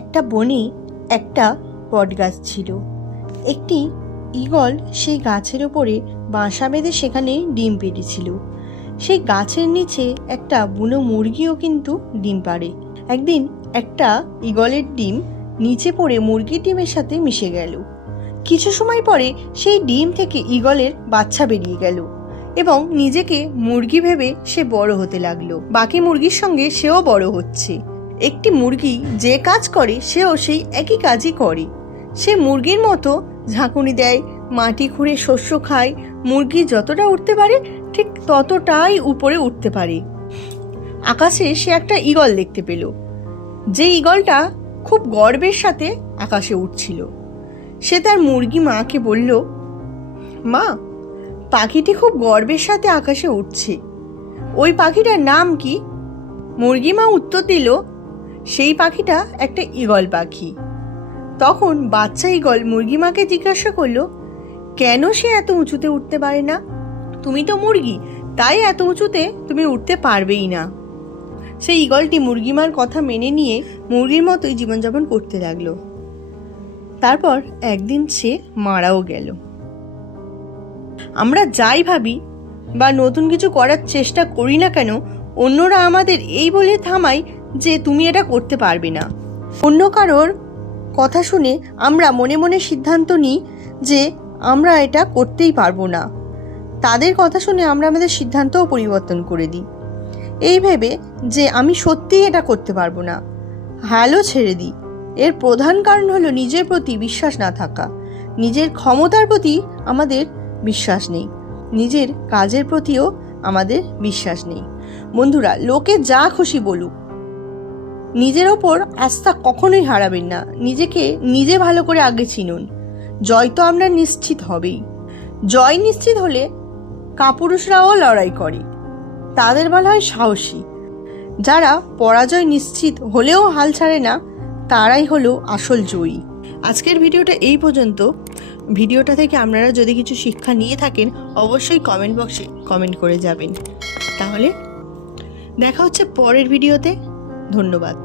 একটা বনে একটা বটগাছ ছিল। একটি ঈগল সেই গাছের ওপরে বাসা বেঁধে সেখানে ডিম পেড়েছিল। সেই গাছের নিচে একটা বুনো মুরগিও কিন্তু ডিম পাড়ে। একদিন একটা ঈগলের ডিম নিচে পড়ে মুরগির ডিমের সাথে মিশে গেল। কিছু সময় পরে সেই ডিম থেকে ঈগলের বাচ্চা বেরিয়ে গেল এবং নিজেকে মুরগি ভেবে সে বড় হতে লাগলো। বাকি মুরগির সঙ্গে সেও বড় হচ্ছে। একটি মুরগি যে কাজ করে সেও সেই একই কাজই করে। সে মুরগির মতো ঝাঁকুনি দেয়, মাটি খুঁড়ে শস্য খায়। মুরগি যতটা উঠতে পারে ঠিক ততটাই উপরে উঠতে পারে। আকাশে সে একটা ঈগল দেখতে পেল, যে ঈগলটা খুব গর্বের সাথে আকাশে উঠছিল। সে তার মুরগি মাকে বলল, মা, পাখিটি খুব গর্বের সাথে আকাশে উঠছে, ওই পাখিটার নাম কি? মুরগি মা উত্তর দিল, সেই পাখিটা একটা ঈগল পাখি। তখন বাচ্চা ঈগল মুরগি মাকে জিজ্ঞাসা করলো, কেন সে এত উঁচুতে উঠতে পারে না? তুমি তো মুরগি, তাই এত উঁচুতে তুমি উঠতে পারবেই না। সেই ঈগলটি মুরগি মার কথা মেনে নিয়ে মুরগির মতোই জীবনযাপন করতে লাগলো। তারপর একদিন সে মারাও গেল। আমরা যাই ভাবি বা নতুন কিছু করার চেষ্টা করি না কেন, অন্যরা আমাদের এই বলে থামায় যে তুমি এটা করতে পারবে না। অন্য কারোর কথা শুনে আমরা মনে মনে সিদ্ধান্ত নিই যে আমরা এটা করতেই পারবো না। তাদের কথা শুনে আমরা আমাদের সিদ্ধান্তও পরিবর্তন করে দিই, এই ভেবে যে আমি সত্যিই এটা করতে পারবো না, হালও ছেড়ে দিই। এর প্রধান কারণ হলো নিজের প্রতি বিশ্বাস না থাকা। নিজের ক্ষমতার প্রতি আমাদের বিশ্বাস নেই, নিজের কাজের প্রতিও আমাদের বিশ্বাস নেই। বন্ধুরা, লোকে যা খুশি বলুক, নিজের ওপর আস্থা কখনোই হারাবেন না। নিজেকে নিজে ভালো করে আগে চিনুন। জয় তো আমরা নিশ্চিত হবেই। জয় নিশ্চিত হলে কাপুরুষরাও লড়াই করে, তাদের বলা হয় সাহসী। যারা পরাজয় নিশ্চিত হলেও হাল ছাড়ে না, তারাই হলো আসল জয়ী। আজকের ভিডিওটা এই পর্যন্ত। ভিডিওটা থেকে আপনারা যদি কিছু শিক্ষা নিয়ে থাকেন অবশ্যই কমেন্ট বক্সে কমেন্ট করে যাবেন। তাহলে দেখা হচ্ছে পরের ভিডিওতে। ধন্যবাদ।